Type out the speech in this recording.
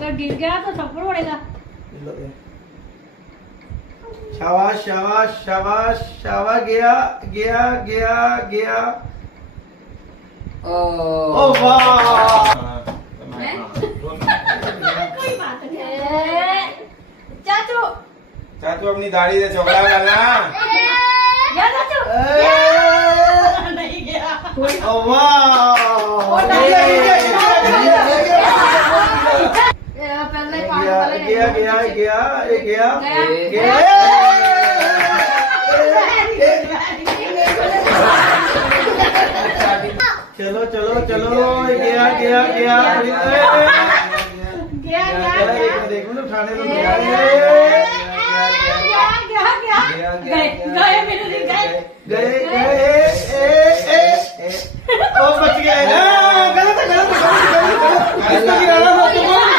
अगर गिर गया तो थप्पड़ पड़ेगा। शाबाश शाबाश शाबाश शाबाश गया गया गया गया ओ वाह कोई बात नहीं। चाचू चाचू अपनी दाढ़ी से चौकड़ा डालना। या चाचू नहीं गया। ओ वाह पहले गया गया गया गया गया चलो चलो चलो गया गया गया गया देखो ना उठाने दो गए मेरे लिए गए। गए गए ओ बच गए ना।